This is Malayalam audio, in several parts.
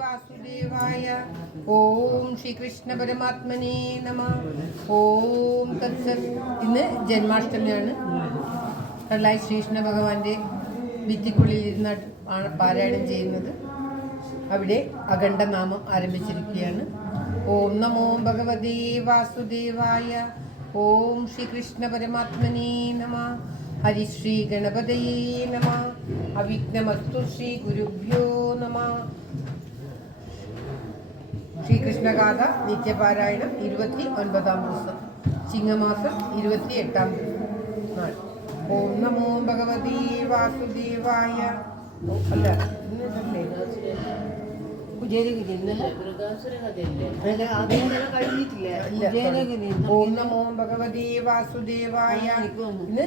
വാസുദേവായ. ഓം ശ്രീകൃഷ്ണ പരമാത്മനേ നമഃ. ഓം തത്സത്. ഇന്ന് ജന്മാഷ്ടമിയാണ്. കള്ളായി ശ്രീകൃഷ്ണ ഭഗവാന്റെ ഭിത്തിക്കുള്ളിൽ ഇരുന്ന് പാരായണം ചെയ്യുന്നത്. അവിടെ അഖണ്ഡനാമം ആരംഭിച്ചിരിക്കുകയാണ്. ഓം നമോ ഭഗവതേ വാസുദേവായ. ഓം ശ്രീകൃഷ്ണ പരമാത്മനേ നമഃ. ഹരിശ്രീ ഗണപതയേ നമഃ. അവിഘ്നമസ്തു ശ്രീ ഗുരുഭ്യോ നമഃ. ശ്രീകൃഷ്ണഗാഥ നിത്യപാരായണം 29-ാം ദിവസം, ചിങ്ങമാസം 28-ാം നാൾ. ഓം നമോ ഭഗവതേ വാസുദേവായ. അല്ല, ഓം നമോ ഭഗവതേ വാസുദേവായ. ഇന്ന്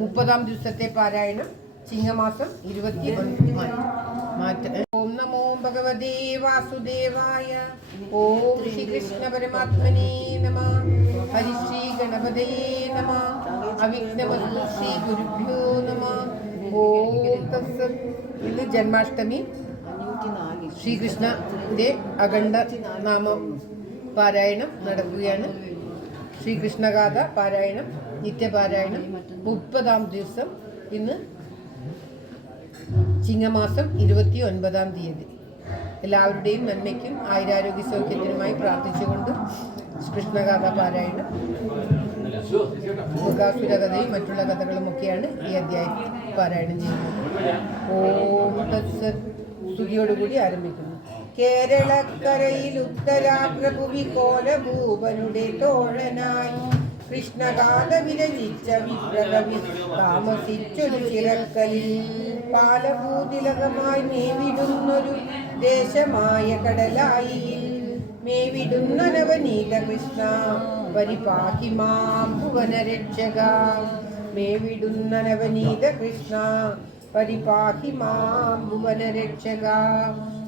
30-ാം ദിവസത്തെ പാരായണം, ചിങ്ങമാസം 29. ഓം നമോ ഭഗവതേ വാസുദേവായ. ഓം ശ്രീകൃഷ്ണ പരമാത്മനേ നമഃ. ഹരിശ്രീ ഗണപതയേ നമഃ. അവിഘ്നമസ്തു ശ്രീ ഗുരുഭ്യോ നമഃ. ഓം തത്സത്. ഇന്ന് ജന്മാഷ്ടമി. ശ്രീകൃഷ്ണന്റെ അഖണ്ഡ നാമം പാരായണം നടക്കുകയാണ്. ശ്രീകൃഷ്ണഗാഥ പാരായണം, നിത്യപാരായണം 30-ാം ദിവസം. ഇന്ന് ചിങ്ങമാസം 29-ാം തീയതി. എല്ലാവരുടെയും നന്മയ്ക്കും ആയുരാരോഗ്യ സൗഖ്യത്തിനുമായി പ്രാർത്ഥിച്ചുകൊണ്ട് കൃഷ്ണഗാഥ പാരായണം, മുഖാസുര കഥയും മറ്റുള്ള കഥകളുമൊക്കെയാണ് ഈ അധ്യായത്തിൽ പാരായണം ചെയ്യുന്നത്. ഓം തത്സത്. സ്തുതിയോടുകൂടി ആരംഭിക്കുന്നു. കേരളക്കരയിൽ ഉത്തരാഗ്രഭുവി കോലഭൂപനുടെ തോഴനായി കൃഷ്ണഗാഥ വിരചിച്ച വിപ്രകവി താമസിച്ചൊരു ചിറക്കലിൽ പാലഭൂതിലകമായി മേവിടുന്നൊരു ദേശമായ കടലായി മേവിടുന്ന നവനീത കൃഷ്ണ പരിപാഹി മാം ഭുവനരക്ഷക. മേവിടുന്ന നവനീത കൃഷ്ണ പരിപാഹി മാം ഭുവനരക്ഷക.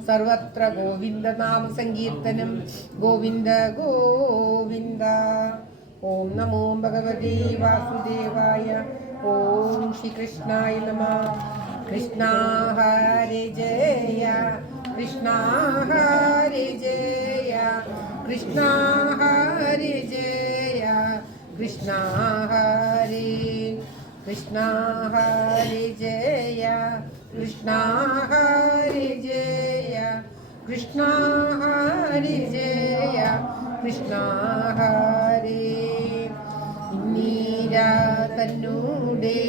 സർവത്ര ഗോവിന്ദ നാമ സങ്കീർത്തനം. ഗോവിന്ദ ഗോവിന്ദ. ഓം നമോ ഭഗവതേ വാസുദേവായ. ഓം ശ്രീകൃഷ്ണായ നമഃ. കൃഷ്ണ ഹരേ ജയ, കൃഷ്ണ ഹരേ ജയ, കൃഷ്ണ ഹരേ ജയ, കൃഷ്ണ ഹരേ, കൃഷ്ണ ഹരേ ജയ, കൃഷ്ണ ഹരേ ജയ, കൃഷ്ണ ഹരേ ജയ, കൃഷ്ണ ഹരേ. നീരാ തന്നൂടെ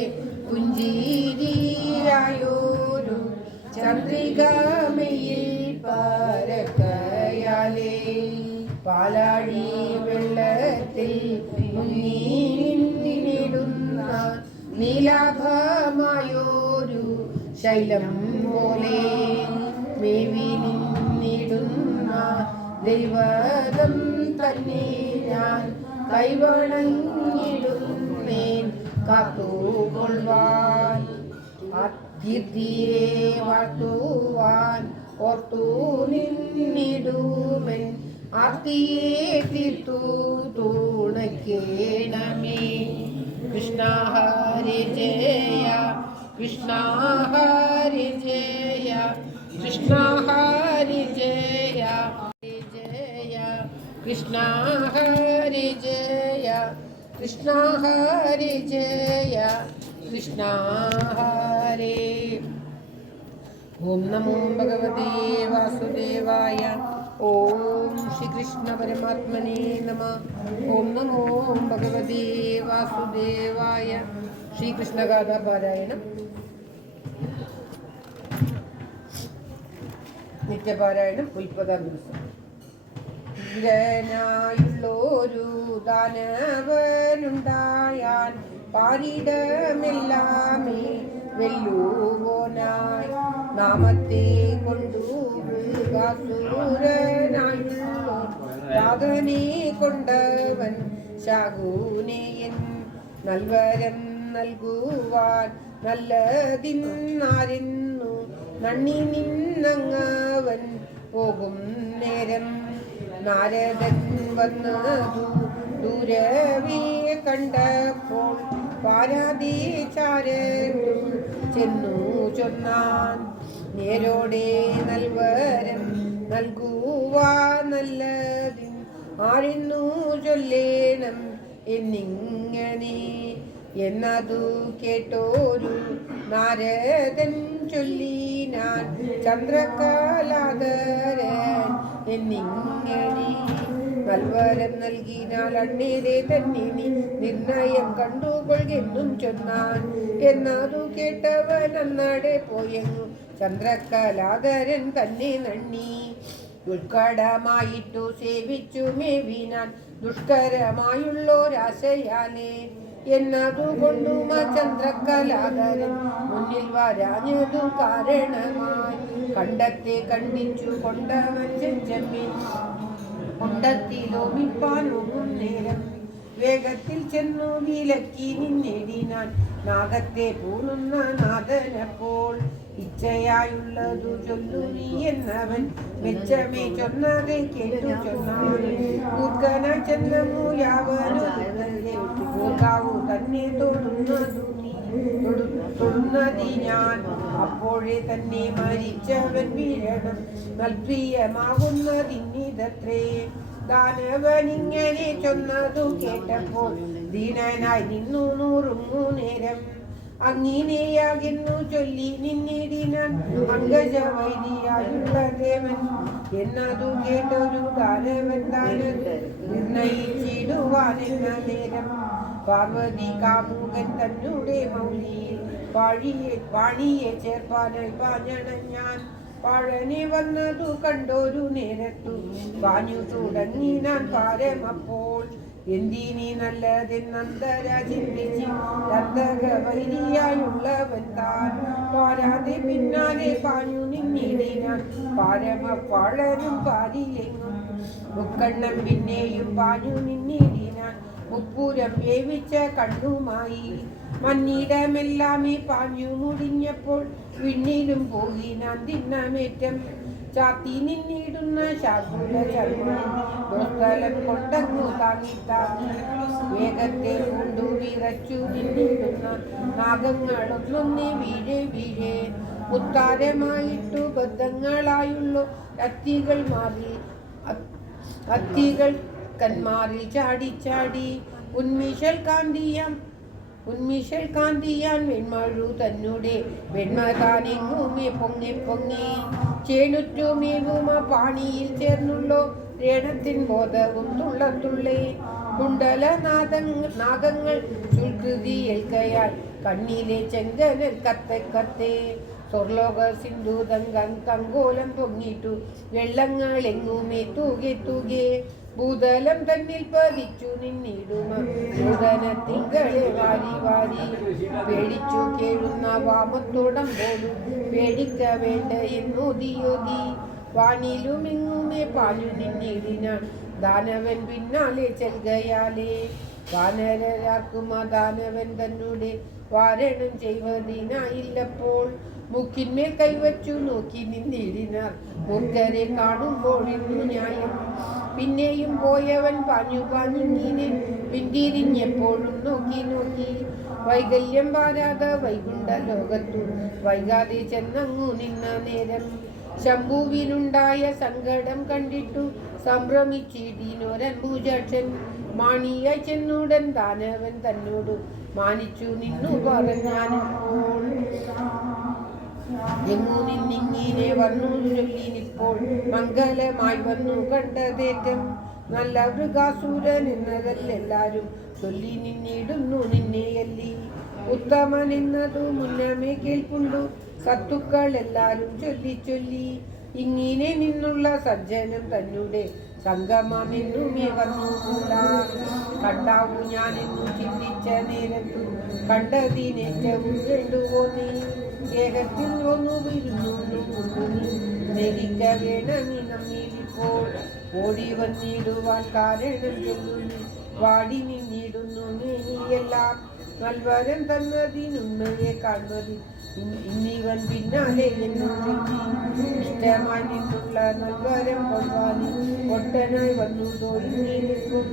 പുഞ്ചിരിയായോരു ചന്ദ്രികാമയിൽ പാരക്കയാലേ പാലാഴി വെള്ളത്തിൽ മുങ്ങി നിന്നിടുന്ന നീലാഭമായോരു ശൈലം പോലെ മേവി നിന്നിടുന്ന ദൈവതം തന്നെ ഞാൻ കൈവണങ്ങിടുന്നേൻ കാത്തുകൊള്ളുവാൻ. കീർത്തിയെ വാഴ്ത്തുവാൻ ഓർത്തു നിന്നിടുമെൻ ആർത്തിയെ തീർത്തു തുണയ്ക്കണമേ. കൃഷ്ണ ഹരേ ജയ, കൃഷ്ണ ഹരേ ജയ, കൃഷ്ണ ഹരേ ജയ, ജയ കൃഷ്ണ ഹരേ ജയ, കൃഷ്ണ ഹരേ ജയ, കൃഷ്ണ ഹരേ. ഓം നമോ ഭഗവതേ വാസുദേവായ. ഓം ശ്രീകൃഷ്ണ പരമാത്മനേ നമഃ. ഓം നമോ ഭഗവതേ വാസുദേവായ. ശ്രീകൃഷ്ണഗാഥ പാരായണം, നിത്യപാരായണം 30-ാം ദിവസം. ധീരനായുള്ളൊരു ദാനവനുണ്ടായാൽ പാരിടമെല്ലാമേ വെല്ലുവോനായി നാമത്തെ കൊണ്ടു മൃഗാസുരനായുള്ളോ രാധനെ കൊണ്ടവൻ ശാകുനേയൻ നൽവരം നൽകുവാൻ നല്ലതിന്നാരെന്നു നന്ദി നിന്നങ്ങവൻ പോകും നേരം നാരദൻ വന്നതു ദൂരവേ കണ്ടപ്പോൾ പാരാതിചാരത്തു ചെന്നു ചൊന്നാൻ നേരോടെ നൽവരം നൽകുവാ നല്ലതിൻ ആരെന്നു ചൊല്ലേണം എന്നിങ്ങനെ എന്നതു കേട്ടോരു നാരദൻ ചൊല്ലിനാൻ ചന്ദ്രകലാധരൻ എന്നിങ്ങനെ നൽവരം നൽകിനാൽ അണ്ണീരെ തന്നെ നീ നിർണയം കണ്ടുകൊള്ളും ചൊന്നാൻ എന്നതു കേട്ടവൻ അന്നാടെ പോയെങ്ങു ചന്ദ്രകലാധരൻ തന്നെ നണ്ണി ഉൾക്കടമായിട്ടു സേവിച്ചു മേവിനാൻ ദുഷ്കരമായുള്ളോരാശയാലേ എന്നതുകൊണ്ടും ചന്ദ്രകലാധരൻ മുന്നിൽ വരാഞ്ഞതു കാരണമായി കണ്ടത്തെ കണ്ടിച്ചു കൊണ്ടവൻ ചെമ്മി കൊണ്ടത്തിലോമിപ്പാനൊന്നും നേരം വേഗത്തിൽ ചെന്നു വിലക്കി നിന്നിടിനാൻ നാഗത്തെ പൂണുന്ന നാഥനപ്പോൾ ഇച്ഛയായുള്ളതു ചൊല്ലു നീ എന്നവൻ മെച്ചമേ ചൊന്നത് കേട്ടു ചൊന്നാൻ കൂർക്കനായി ചെന്നു യാവനു തന്നെ തൊടുന്നതി ഞാൻ അപ്പോഴേ തന്നെ മരിച്ചവൻ വീഴണം നൽപ്രിയമാകുന്നതിന്നിതത്രേ ദാനവനിങ്ങനെ ചൊന്നതു കേട്ടപ്പോൾ ദീനനായി നിന്നു നൂറുങ്ങു നേരം അങ്ങിനെയാകുന്നു ചൊല്ലി നിന്നിടിനാൻ അങ്കജ വൈരിയായുള്ള ദേവൻ എന്നതു കേട്ടൊരു ദാനവൻ നിർണയിച്ചിടുവാനെന്ന നേരം പാർവതി കാമുകൻ തന്നുടെ മൗലിയിൽ പാണിയെ ചേർപ്പാനായി പാഞ്ഞണം ഞാൻ പഴനി വന്നതു കണ്ടൊരു നേരത്തു പാഞ്ഞു തുടങ്ങിനാൻ പാരമപ്പോൾ എന്തിനീ നല്ലതെന്നന്തര ചിന്തിച്ച് നന്ദക വൈരിയായുള്ളവൻ താൻ പാരാതെ പിന്നാലെ പാഞ്ഞു നിന്നിടിനാൻ പാരമപ്പാളനും പാരിയെങ്ങും മുക്കണ്ണം പിന്നെയും പാഞ്ഞു നിന്നിടിനാൻ മുപ്പുരം വേവിച്ച കണ്ണുമായി മന്നിടമെല്ലാമേ പാഞ്ഞു മുടിഞ്ഞപ്പോൾ വിണ്ണിലും പോകിനാൻ തിന്നമേറ്റം ചാത്തി നിന്നിടുന്ന ശാകുല ചർമ്മം കൊണ്ടങ്ങു താങ്ങി വേഗത്തെ കൊണ്ടു വിറച്ചു നിന്നിടുന്ന നാഗങ്ങളൊന്നൊന്നേ വീഴെ ഉത്താരമായിട്ടു ബദ്ധങ്ങളായുള്ളു അത്തികൾ കന്മാരിൽ ചാടി ഉന്മിഷൽ കാന്തിയാൻ വെൺമഴു തന്നുടെ വെൺമതാനെങ്ങുമേ പൊങ്ങി ചേണുറ്റുമേവുമ പാണിയിൽ ചേർന്നുള്ളോ രേണത്തിൻ ബോധവും തുള്ളത്തുള്ളേ കുണ്ടലനാഗങ്ങൾ ചുൽകൃതി ഏൽക്കയാൽ കണ്ണിലെ ചെങ്കനൽ കത്തെ സ്വർലോക സിന്ധുതങ്കം കങ്കോലം പൊങ്ങിട്ടു വെള്ളങ്ങൾ എങ്ങുമേ തൂകെ ഭൂതലം തന്നിൽ പതിച്ചു നിന്നിടുമ ഭൂതന തിങ്കളെ വാരി പേടിച്ചു കേഴുന്ന വാമത്തോടം പോലും പേടിക്ക വേണ്ട എന്നോതി വാനിലും എങ്ങുമേ പാലു നിന്നിടിനാൻ ദാനവൻ പിന്നാലെ ചെൽകയാലേ വാനരരാർക്കും ആ ദാനവൻ തന്നൂടെ വാരണം ചെയ്വതിനായില്ലപ്പോൾ മുക്കിന്മേൽ കൈവച്ചു നോക്കി നിന്നിടിനാർ മൂർഖരെ കാണുമ്പോൾ ഇന്നു ന്യായം പിന്നെയും പോയവൻ പാഞ്ഞിങ്ങനെ പിന്തിരിഞ്ഞെപ്പോഴും നോക്കി വൈകല്യം പാരാതെ വൈകുണ്ഠ ലോകത്തു വൈകാതെ ചെന്നങ്ങു നിന്ന നേരം ശംഭുവിനുണ്ടായ സങ്കടം കണ്ടിട്ടു സംഭ്രമിച്ചിടിനൊരംബുജാക്ഷൻ മാണിയായി ചെന്നുടൻ ദാനവൻ തന്നോട് മാനിച്ചു നിന്നു പറഞ്ഞാനപ്പോൾ എങ്ങു നിന്നിങ്ങനെ വന്നു ചൊല്ലിനിപ്പോൾ മംഗലമായി വന്നു കണ്ടതേറ്റം നല്ല മൃഗാസുരൻ എന്നതല്ലെല്ലാരും ചൊല്ലി നിന്നിടുന്നു നിന്നെയല്ലി ഉത്തമൻ എന്നതു മുന്നമേ കേൾപ്പുണ്ടു സത്തുക്കൾ എല്ലാരും ചൊല്ലി ഇങ്ങനെ നിന്നുള്ള സജ്ജനം തന്നെ സംഗമമെന്നുമേ വന്നുകൂടാ കണ്ടാവൂ ഞാനെന്നു ചിന്തിച്ച നേരത്തു കണ്ടതിനേറ്റവും വേണ്ടുവോ നീ ഏകത്തിൽ ഒന്നു വിരുന്നു സ്നേഹിക്ക വേണമി നമ്മിപ്പോൾ ഓടി വന്നിടുവാൻ കാരണം ചൊല്ലുന്നു വാടി നിന്നിടുന്നു നീയെല്ലാം നൽവരം തന്നതിനുമ്മയെ കാണുന്നത് ഇന്നിവൻ പിന്നാലെ എന്നു ഇഷ്ടമായി നിന്നുള്ള നൽവരം കൊണ്ടാനി ഒട്ടനായി വന്നുതോ ഇനി നിൽക്കും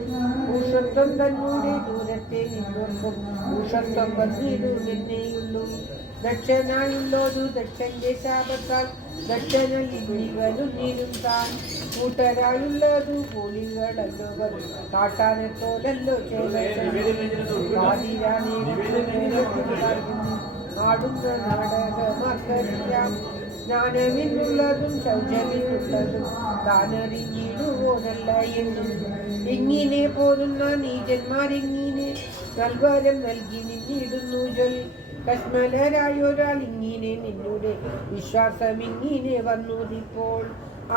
ഊഷത്വം തന്നൂടെ ദൂരത്തെ നിന്നോർക്കും ഊഷത്വം വന്നിടും എന്നെയുള്ളൂ ദക്ഷനായുള്ളൊരു ദക്ഷന്റെ ശാപത്താൽ ദക്ഷനിവനുന്നിലും താൻ കൂട്ടരായുള്ളതു കൂലികളല്ലോ കാട്ടാനത്തോലല്ലോ ആടുന്ന നാടകമാർക്കറിയാം സ്നാനമിന്നുള്ളതും ശൗചമിന്നുള്ളതും താനറിഞ്ഞിടുവോനല്ല എന്നും ഇങ്ങനെ പോരുന്ന നീചന്മാരിങ്ങനെ നൽവരം നൽകി നിന്നിടുന്നു ജൊൽ കശ്മലരായൊരാൾ ഇങ്ങനെ നിന്നുടെ വിശ്വാസം ഇങ്ങനെ വന്നുതിപ്പോൾ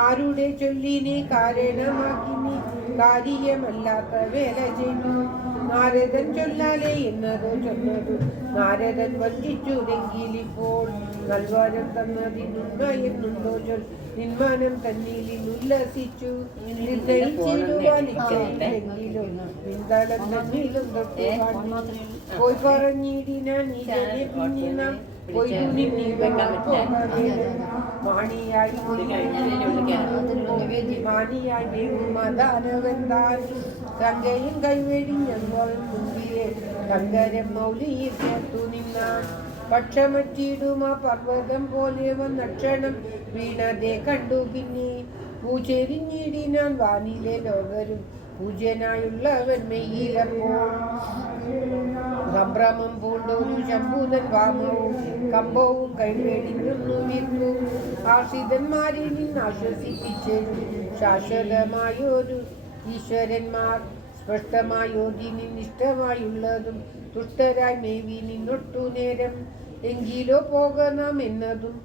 ആരുടെ ചൊല്ലിനെ കാരണമാക്കി നീ കാര്യമല്ലാത്ത വേല ചെയ്തു നാരദൻ ചൊല്ലാലേ എന്നതോ ചൊന്നതു നാരദൻ വഞ്ചിച്ചുതെങ്കിലിപ്പോൾ നൽവാരം തന്നതിനുണ്ട എന്നുണ്ടോ ചൊൽ നിന്മാനം തന്നിലുല്ലസിച്ചു നിർദ്ദയിച്ചിടുവാനില്ലെങ്കിലും പിന്തളം തന്നിലും തൊട്ട് പോയി പറഞ്ഞിടിന നീജനെ പിന്നിന പോയി മാണിയായി മദാനവന്താൻ തങ്കയും കൈവെടിഞ്ഞപ്പോൾ മുമ്പിലെ തങ്കരം മൗലിയിൽ ചേർത്തു നിന്നാൻ പക്ഷമറ്റിടുമ പർവ്വതം പോലെ വന്നക്ഷണം വീണതെ കണ്ടു പിന്നെ പൂച്ചെരിഞ്ഞിടിനാൻ വാനിലെ ലോകരും പൂജ്യനായുള്ളവൻ മെയ്യിലപ്പോൾ സംഭ്രമം പൂണ്ടൊരു ശംഭൂതൻ വാമവും കമ്പവും കൈവേടിഞ്ഞൊന്നു വിന്നു ആശ്രിതന്മാരെ നിന്നാശ്വസിപ്പിച്ചൊരു ശാശ്വതമായൊരു ഈശ്വരന്മാർ സ്പഷ്ടമായോതിനി നിഷ്ഠമായുള്ളതും തുഷ്ടരായി മേവി നിന്നൊട്ടു നേരം എങ്കിലോ പോകണം എന്നതും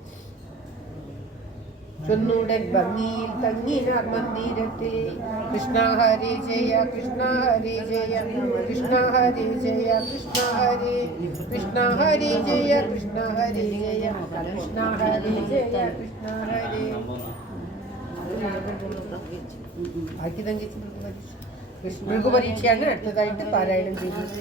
ചൊന്നുടൻ ഭംഗിയിൽ തങ്ങിനാർ മന്ദിരത്തിൽ കൃഷ്ണ ഹരേ ജയ കൃഷ്ണ ഹരേ ജയ കൃഷ്ണ ഹരേ ജയ കൃഷ്ണ ഹരേ കൃഷ്ണ ഹരേ ജയ കൃഷ്ണ ഹരേ ജയ കൃഷ്ണ ഹരേ ജയ കൃഷ്ണ ഹരേ ആക്കി തങ്കിച്ച് മൃഗപരീക്ഷയാണ് അടുത്തതായിട്ട് പാരായണം ചെയ്യുന്നത്.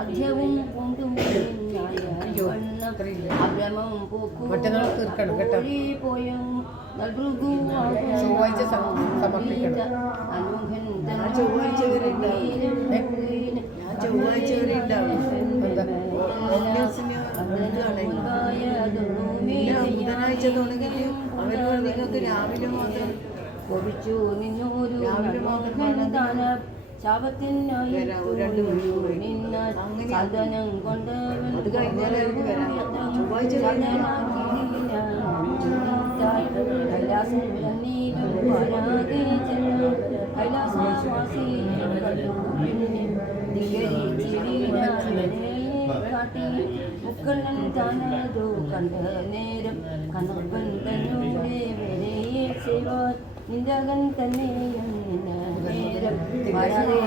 അധ്യവും മറ്റന്നാൾ തീർക്കണം കേട്ടോ. ചൊവ്വാഴ്ച സമർപ്പിക്കണം. ചൊവ്വാഴ്ച വരെ ഉണ്ടാവും. ബുധനാഴ്ച തുടങ്ങി അവരോട് നിങ്ങൾക്ക് രാവിലെ മാത്രം ഒഴിച്ചു നിന്നൂരു സാധനം കൊണ്ട് അത് കഴിഞ്ഞാലായിരിക്കും വരാം. ചൊവ്വാഴ്ച മുക്കളോ കണ്ട നേരം കണ്ണപ്പൻ തന്നൂടെ വരെയെ ചെയ്യുവാൻ നിന്റകൻ തന്നെയും നേരം വളരെ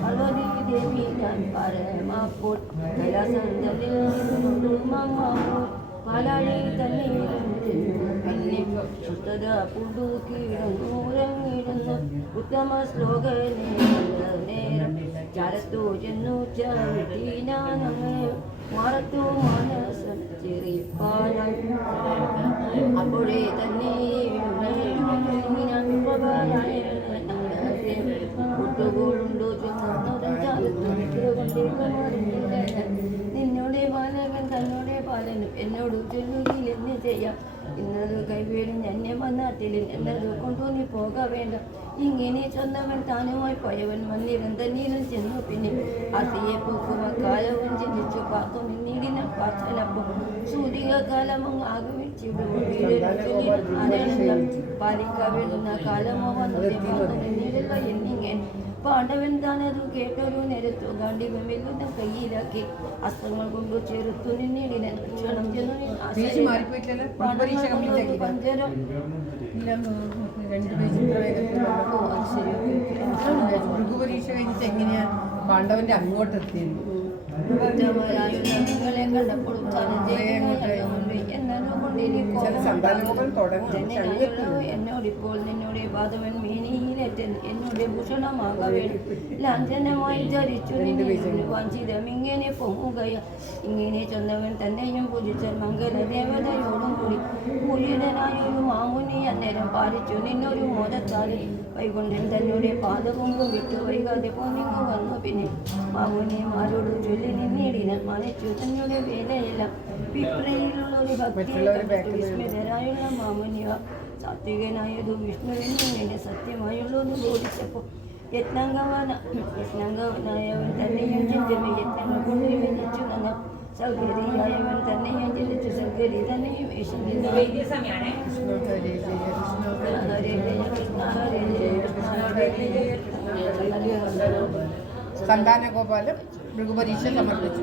ഭഗവതി ദേവി ഞാൻ പരമാപ്പോൾ കൈലാസന്തലിൽ പാലാഴി തന്നെയും പിന്നെ ശുദ്ധത പുണ്ടു കീഴൂരങ്ങിടുന്നു ഉത്തമ ശ്ലോകനെ നേരം ചാരത്തു ചെന്നു ചവിട്ടീനാനങ്ങ് മാറത്തു മനസ്സം ചെറിപ്പാനായി അപ്പോഴേ തന്നെ ഒട്ടുകൂടുണ്ടോ നിന്നോടെ ബാലകൻ തന്നോടെ പാലനും എന്നോട് ചൊല്ലുകയിൽ എന്ന് ചെയ്യാം ഇന്നത് കൈവേടും എന്നെ വന്നാട്ടിൽ എന്നത് കൊണ്ടു നീ പോക വേണ്ട ഇങ്ങനെ ചൊന്നവൻ താനുമായി പോയവൻ മന്ദിരം തന്നീരും ചെന്നു പിന്നെ അതിയെ പൂക്കുവ കാലവും ചിന്തിച്ചു പാത്തു പിന്നീടിന പാച്ചനപ്പം സൂതിക കാലമങ്ങ് ആഗമിച്ചിടും പാലിക്ക വീഴുന്ന കാലമോ വന്നു പിന്നീടില്ല എന്നിങ്ങനെ പാണ്ഡവൻ താനതു കേട്ടൊരു നേരത്തു ഗാന്ധികം വെല്ലുന്ന കയ്യിലാക്കി അസ്ത്രങ്ങൾ കൊണ്ടു ചേർത്തു നിന്നിടിനെ ക്ഷണം ചെന്നു പഞ്ചരം മൃഗപരീക്ഷ കഴിഞ്ഞിട്ട് എങ്ങനെയാ പാണ്ഡവന്റെ അങ്ങോട്ട് എത്തിയത്? നിങ്ങളെ കണ്ടപ്പോൾ എന്നാലും കൊണ്ട് ഇനി സന്താനമോഹം തുടങ്ങും. എന്നോടിപ്പോൾ നിന്നോട് പാദവൻ മേനിയിലേറ്റൻ എന്നോട് ഭൂഷണമാക വേണം ലാഞ്ചനമായി ധരിച്ചു നിന്നെ വഞ്ചിതം ഇങ്ങനെ പൊങ്ങുകയ ഇങ്ങനെ ചൊന്നവൻ തന്നെയും പൂജിച്ച മംഗല ദേവതയോടും കൂടി പൂജിതനായൊരു മാമുനി അന്നേരം പാലിച്ചു നിന്നൊരു മോദത്താല് വൈകുണ്ഠൻ തന്നോടെ പാദപൊങ്കും വിട്ടു വൈകാതെ പൊന്നിങ്ങു വന്നു പിന്നെ മാമുനിമാരോട് ചൊല്ലി നിന്നേടിനാൽ മാനിച്ചു തന്നോടെ വേദയെല്ലാം വിപ്രയിലുള്ള ഒരു ഭക്തി വിസ്മിതരായുള്ള മാമുനിവ സാത്വികനായതു വിഷ്ണുവിനും വേണ്ടി സത്യമായുള്ളൊന്ന് ബോധിച്ചപ്പോൾ യത്നാംഗവനായവൻ തന്നെയും ചിന്തമേ യത്നങ്ങൾ കൊണ്ട് വിധിച്ചു നന്ന സൗകര്യായവൻ തന്നെയും ചിന്തിച്ചു സൗകര്യ തന്നെയും സന്താനഗോപാലം ഭൃഗുപരീക്ഷ സമർപ്പിച്ചു.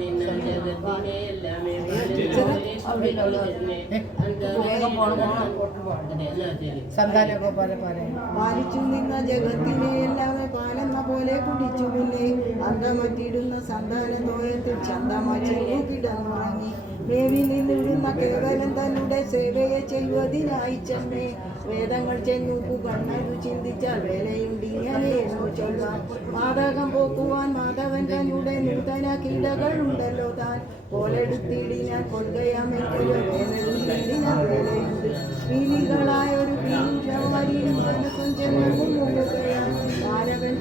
സന്താനഗോപാല പറയാം. പാലിച്ചു നിന്ന ജഗത്തിനെ എല്ലാവെ പാലെന്ന പോലെ കുടിച്ചു പിന്നെ അന്തമറ്റിടുന്ന സന്താന തോയത്തിൽ ചന്തമച്ചു കിടന്നുറങ്ങി മേവി നിന്നിടുന്ന കേവലം തന്നെ സേവയെ ചെയ്യുവതിനായി ചെന്നേ വേദങ്ങൾ ചെന്നു കണ്ണു ചിന്തിച്ചാൽ വേലയുണ്ടിങ്ങനെ എന്നു ചൊല്ലാൻ മാതകം പോക്കുവാൻ മാധവൻ തന്നെ നൂതന കീടകൾ ഉണ്ടല്ലോ താൻ പോലെടുത്തിടിനാൻ കൊൽകയാമെങ്കിലും വേലയുണ്ട് പീലികളായ ഒരു പീലിഷവാരിയും മനസ്സും ചെന്നും മുങ്ങുകയാൻ മാനവൻ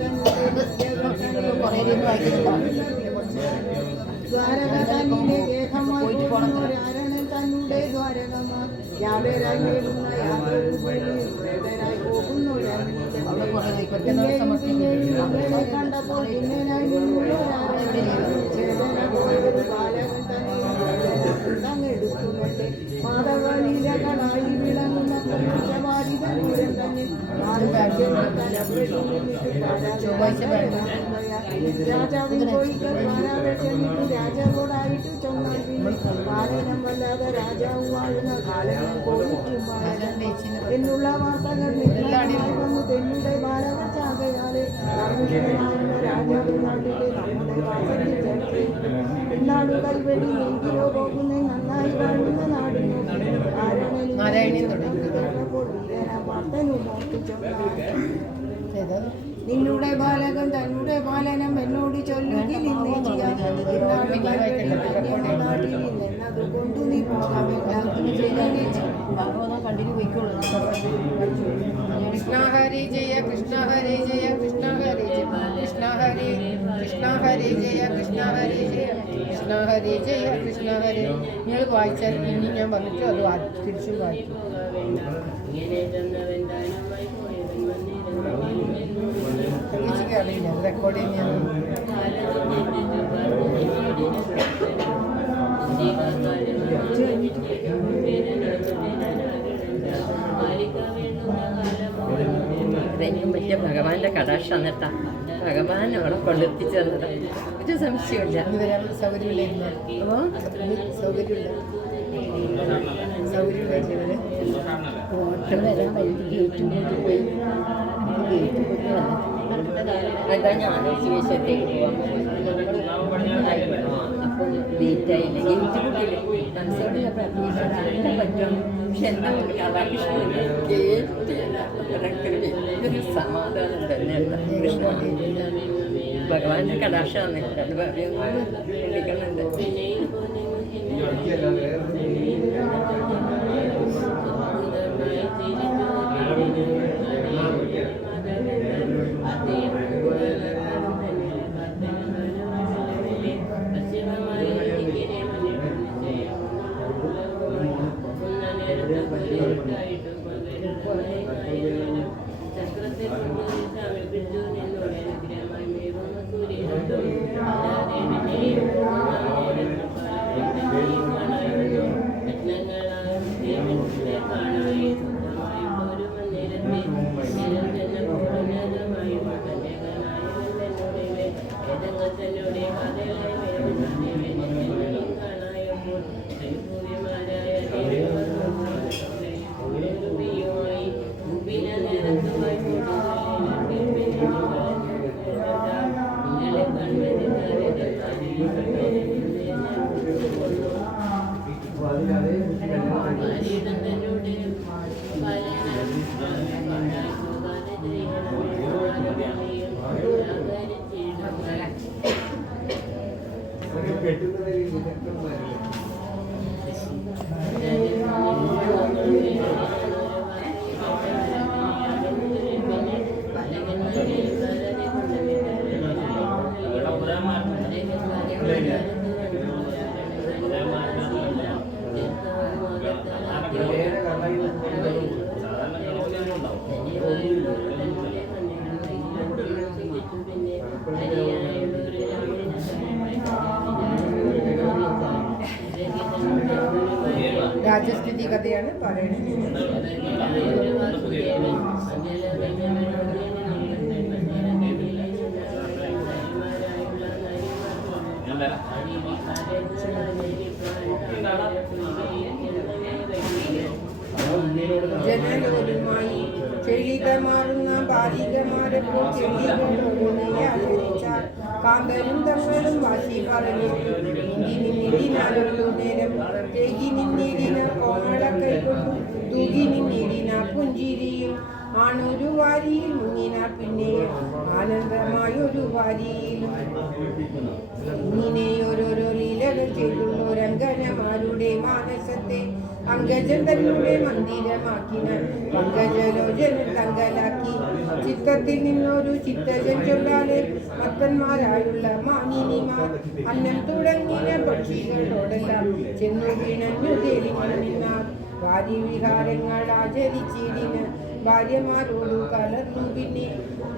ദ്വാരക തന്നെ ഗേഹമായി ആരണൻ തന്നെ ദ്വാരകമാ യാതൊരായിടുന്ന യാതൊരു വേദനായി പോകുന്നു കണ്ടപ്പോൾ ഇന്നനായി ചേതന പോയൊരു ബാലകൻ തന്നെടുക്കുമല്ലേ മാധവലീലകളായി വിളങ്ങുന്ന പുരുഷവാരിതൂരൻ തന്നെ രാജാവിൻ കോയിക്കൽ മാരാതെ ചെന്നിട്ട് രാജാവോടായിട്ട് ചൊന്നാൽ പാലനം വല്ലാതെ രാജാവ് വാഴുന്ന കാലം പോയിട്ടും എന്നുള്ള വാർത്തകൾ വന്നു തെന്നുടെ ബാലക ചാകയാലെ രാജാവ് നാട്ടിലെ നമ്മുടെ വാസത്തിൽ ചേർത്ത് നാടു കൈവെടി എങ്കിലോ പോകുന്ന നന്നായി വാഴുന്ന നാടിനു വാർത്തനും ഓർപ്പിച്ചു നിന്നുടെ ബാലകൻ തന്നുടെ പാലനം എന്നോട് ചൊല്ലുകിൽ ഇന്നേ ചെയ്യാം നാട്ടിൽ കൊണ്ടു നീ കണ്ടിന്യൂ പോയിക്കോളൂ. കൃഷ്ണ ഹരി ജയ കൃഷ്ണ ഹരി ജയ കൃഷ്ണ ഹരി ജയ കൃഷ്ണ ഹരി ജയ കൃഷ്ണ ഹരി ജയ കൃഷ്ണ ഹരി ജയ കൃഷ്ണ ഹരി. നിങ്ങൾ വായിച്ചാൽ ഇനി ഞാൻ വന്നിട്ട് അത് തിരിച്ചും വായിക്കും. അറിയില്ല റെക്കോർഡ് ചെയ്യുന്ന ഇതെനിക്കും പറ്റിയ ഭഗവാന്റെ കടാക്ഷം എന്നിട്ടാ ഭഗവാൻ അവിടെ കൊണ്ടെത്തിച്ചു തന്നത് ഒരു സംശയമില്ല. സൗകര്യമില്ലായിരുന്നു. സൗകര്യമില്ലായിരുന്നു. ഓട്ടം വരാൻ വൈകി ഗേറ്റും കൊണ്ട് പോയി ഗേറ്റ് കൊണ്ട് വന്നു. അതാ ഞാൻ ശിവേശ്വരത്തേക്ക് പോകാൻ അപ്പോൾ ലേറ്റായില്ല. ഗേറ്റ് കൂട്ടിയില്ല മനസ്സിലുള്ള പ്രതീക്ഷ പറ്റും. പക്ഷെ എന്താ രാധാകൃഷ്ണൻ ഗേറ്റ് വലിയൊരു സമാധാനം തന്നെയാണ്. ഭഗവാന്റെ കടാക്ഷമാണ് രണ്ട് പറയുന്നുണ്ട്. Thank you. രാജസ്ഥിതി കഥയാണ് പറയുന്നത്. ജനലോലുമായി ചെളികമാറുന്ന ബാലികമാരെപ്പോൾ ചെളികളോടുനെ ആചരിച്ചാൽ കാന്തനും തങ്ങളും വാശി പറഞ്ഞു നിന്നിടിനാലുള്ളൂ നേരം തേകി നിന്നിടിന കോമള കൈകൊണ്ടു തൂകി നിന്നിടിന പുഞ്ചിരിയും ആണൊരു വാരിയിൽ മുങ്ങിന പിന്നെ ആനന്ദമായൊരു വാരിയിലും ഇങ്ങനെ ഓരോരോ ലീലകൾ ചെയ്തുള്ളോരംഗനമാരുടെ മാനസത്തെ അങ്കജൻ തന്നുടെ മന്ദിരമാക്കിന പങ്കജലോചന തങ്കലാക്കി ചിത്തത്തിൽ നിന്നൊരു ചിത്തജൻ ചൊല്ലാലെ മത്തന്മാരായുള്ള മാനിനിമാർ അന്നം തുടങ്ങിയ പക്ഷികളോടെല്ലാം ചെന്നു വീണഞ്ഞു തേലിഞ്ഞു നിന്നാർ ഭാര്യവിഹാരങ്ങൾ ആചരിച്ചിടിന് ഭാര്യമാരോടു കലർന്നു പിന്നെ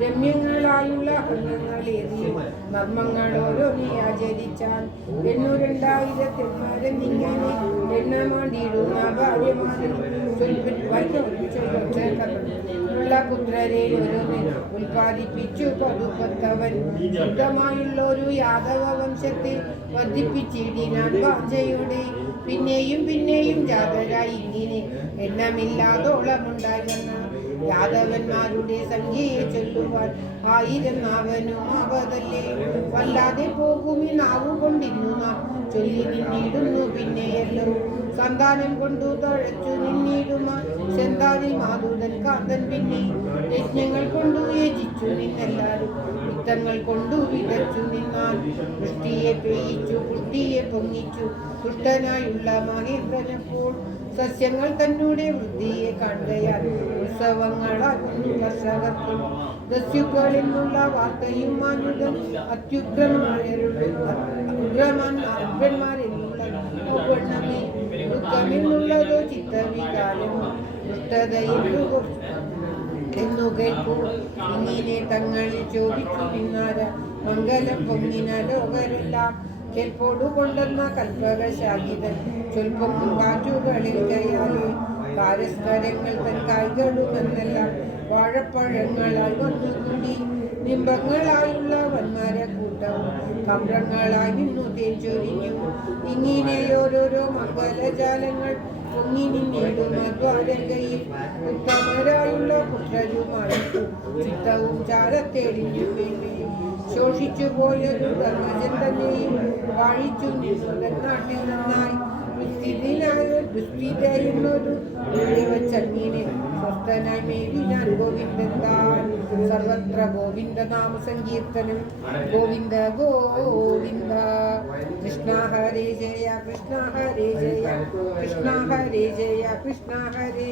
രമ്യങ്ങളായുള്ള അംഗങ്ങളേറിയും നർമ്മങ്ങൾ ഓരോന്നെ ആചരിച്ചാൽ 800,000 എണ്ണമാണ്ടിയിടുന്ന ഭാര്യമാരിൽ ഉള്ള പുത്രരെ ഓരോന്ന് ഉൽപ്പാദിപ്പിച്ചു പതുപ്പത്തവൻ ശുദ്ധമായുള്ള ഒരു യാദവ വംശത്തെ വർദ്ധിപ്പിച്ചിടിനാൻ വാഞ്ചയുടെ പിന്നെയും പിന്നെയും ജാതരായി ഇങ്ങനെ എണ്ണമില്ലാതോളമുണ്ടാകുന്ന യാദവന്മാരുടെ സംഖ്യയെ ചൊല്ലുവാൻ 1000 നാവനും ആവതല്ലേ വല്ലാതെ പോകുമി നാവു കൊണ്ടിരുന്നു നാം ചൊല്ലി നിന്നിടുന്നു പിന്നെയല്ലോ സന്താനം കൊണ്ടു തഴച്ചു നിന്നിടുമ സെന്താനിൽ മാതൂതൻ കാന്തൻ പിന്നെ യജ്ഞങ്ങൾ കൊണ്ടു യജിച്ചു നിന്നെല്ലാരും യുദ്ധങ്ങൾ കൊണ്ടു വിതച്ചു നിന്നാൽ വൃഷ്ടിയെ പെയ്യിച്ചു പുഷ്ടിയെ പൊങ്ങിച്ചു ദുഷ്ടനായുള്ള മഹേന്ദ്രനപ്പോൾ സസ്യങ്ങൾ തന്നൂടെ വൃദ്ധിയെ കാണുകയാൽ ഉത്സവങ്ങളാകുന്നു കർഷകർക്കും ദസ്യുക്കളെന്നുള്ള വാർത്തയും മാനുതൻ ഉഗ്രന്മാരെന്നുള്ള ദുഃഖമെന്നുള്ളതോ ചിത്തവികാരമോ ദുഷ്ടതയെന്നു എന്നു കേൾക്കൂ ഇങ്ങനെ തങ്ങളിൽ ചോദിച്ചു നിന്നാര മംഗലം പൊങ്ങിന ലോകരെല്ലാം കേൾപ്പോടു കൊണ്ടെന്ന കൽപ്പകശാഖിതൻ ചൊൽപ്പം കാറ്റുകളിൽ കയാലെ പാരസ്പരങ്ങൾ തൻ കായ്കളുമെന്നെല്ലാം വാഴപ്പഴങ്ങളായി വന്നുകൂടി ബിംബങ്ങളായുള്ള വന്മാര കൂട്ടവും കമ്പ്രങ്ങളായി നിന്നു തേച്ചൊരിഞ്ഞു ഇങ്ങനെ ഓരോരോ മംഗലജാലങ്ങൾ പൊങ്ങി നിന്നിടുന്ന ദ്വാരകയിൽ ഉത്തമരായുള്ള പുത്രരുമായിട്ടു ചിത്തവും ചാരത്തേടിഞ്ഞു വേണ്ടിയും ശോഷിച്ചു പോയൊരു ധർമ്മജൻ തന്നെയും വാഴിച്ചു നിന്നുടൻ നാട്ടിൽ നന്നായി ദുസ്ഥിതയെന്നൊരു വച്ചങ്ങനെ സ്വസ്ഥനായി മേവിനാൻ ഗോവിന്ദൻ താൻ സർവത്ര ഗോവിന്ദ നാമ സങ്കീർത്തനം ഗോവിന്ദ ഗോവിന്ദ കൃഷ്ണ ഹരേ ജയ കൃഷ്ണ ഹരേ ജയ കൃഷ്ണ ഹരേ ജയ കൃഷ്ണ ഹരേ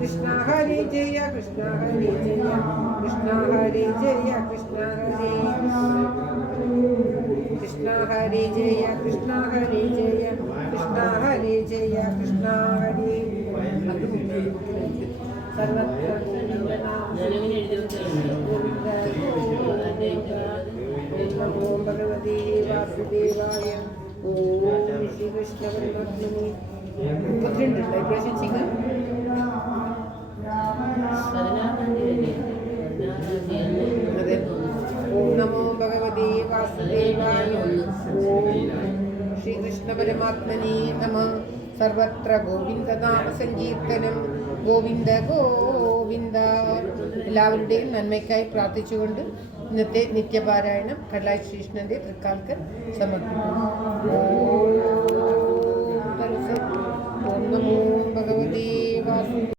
കൃഷ്ണ ഹരേ ജയ കൃഷ്ണ ഹരേ ജയ കൃഷ്ണ ഹരേ ജയ കൃഷ്ണ ഹരേ കൃഷ്ണ ഹരേ ജയ കൃഷ്ണ ഹരേ ജയ കൃഷ്ണ ഹരേ ജയ കൃഷ്ണ ഹരേ സർവത്ര ഓം ഭഗവതേ വാസുദേവായ ഓം ശ്രീകൃഷ്ണ പരമാത്മനെ 32 ഇപ്രാവശ്യം ചിങ്ങം അതെ ഓം നമോ ഭഗവതേ വാസുദേവായ ഓം ശ്രീകൃഷ്ണ പരമാത്മനെ നമഃ സർവത്ര ഗോവിന്ദ നാമ സങ്കീർത്തനം ഗോവിന്ദ ഗോവിന്ദ. എല്ലാവരുടെയും നന്മയ്ക്കായി പ്രാർത്ഥിച്ചുകൊണ്ട് ഇന്നത്തെ നിത്യപാരായണം കടലായി ശ്രീകൃഷ്ണന്റെ തൃക്കാൽക്കൽ സമർപ്പിക്കുന്നു. ഓം നമോ ഭഗവതേ വാസുദേവായ.